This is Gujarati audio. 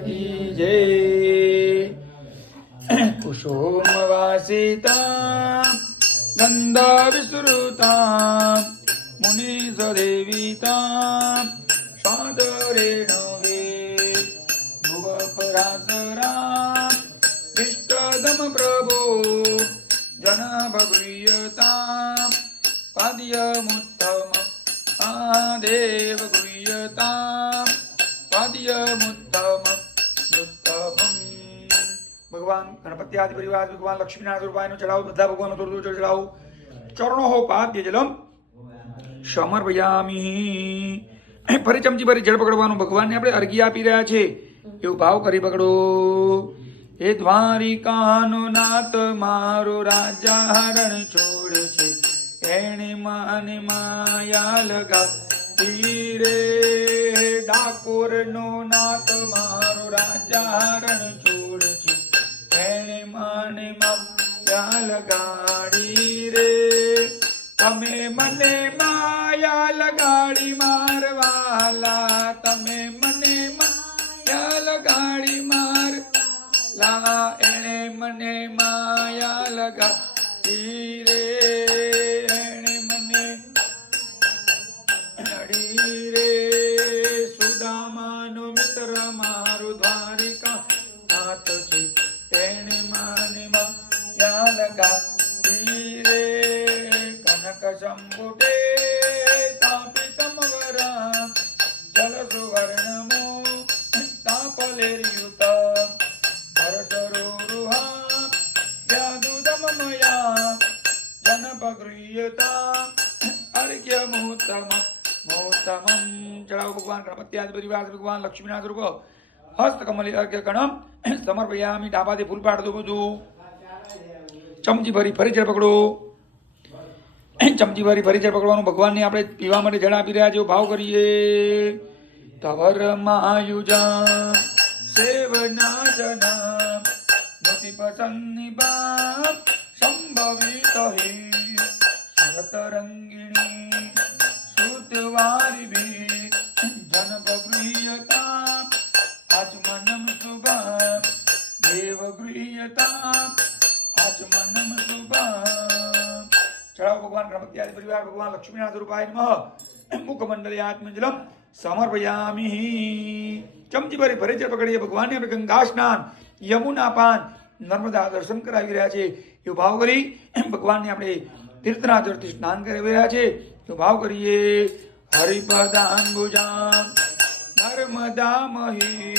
की जय। कुसुम वासिता गंध विसृता मुनि सदेविता सादरेण वे भुव परासरा इष्टदम प्रभो जन भगुयता पाद्यमुत्तम देव गुह्यता पाद्यमुत्तम उत्तमम्। भगवान गणपति आदि परिवार भगवान लक्ष्मीनारायण रूपाय चढ़ाओ बधा भगवान थोड़ું चढ़ाओ चरणो हो पाद्य जलम समर्पयामी। ફરી ચમચી ભરી જળ પકડવાનું ભગવાનને આપણે અર્ઘ્ય આપી રહ્યા છે એવું ભાવ કરી પકડો। હે દ્વારિકાનો નાથ મારો રાજા હરણ છોડે છે એને માને માયા લગાવી રે। ડાકોરનો નાથ મારો રાજા હરણ છોડે છે એને માને માયા લગાડી રે। તમે મને માયા લગાડી મારવાલા તમે મને માયા લગાડી મારલા એણે મને માયા લગાડી રે એણે મને લડી રે। સુદામાનો મિત્ર મારો દ્વારિકા નાથ છે એણે મને માયા લગાડી રે। शंभुटे तापितम वरा जल सुवर्णमो तापलेर्युत हरसरोरुहा जादुदम मया जनपगृह्यता अर्घ्य मुहूर्तम मुहूर्तमं। चढ़ाओ भगवान गणपति आदि परिवार भगवान लक्ष्मीनाथ रूप हस्तकमली अर्घ्य गणम समर्पयामी। ડાબાથી ફૂલ પાડ દો બધું ચમચી ભરી ફરી જળ પકડો। ચમચી ભરી ફરી જળ પકડવાનું ભગવાનને આપણે પીવા માટે જળ આપી રહ્યા છે ભાવ કરીએ। તવર માયુજા સેવના જના મતિ પસન્નિબા સંભવિત હે શરતરંગિણી સુતવારિભી જનપગૃહ્યતા આચમનમ શુભા દેવ ગૃહ્યતા આચમનમ શુભા। चढ़ाओ भगवान गणपति आदि परिवार भगवान लक्ष्मीनाथ रूपाय नमः मुखमंडले आत्मजलम समर्पयामि। चमची भरी भरी जल पकड़िए भगवान ने આપણે ગંગા સ્નાન યમુના પાન નર્મદા દર્શન કરાવી રહ્યા છે એવો ભાવ કરી ભગવાનને આપણે તીર્થના જળથી સ્નાન કરાવી રહ્યા છે એવો ભાવ કરીએ। હરિપદાંબુજામ નર્મદા મહી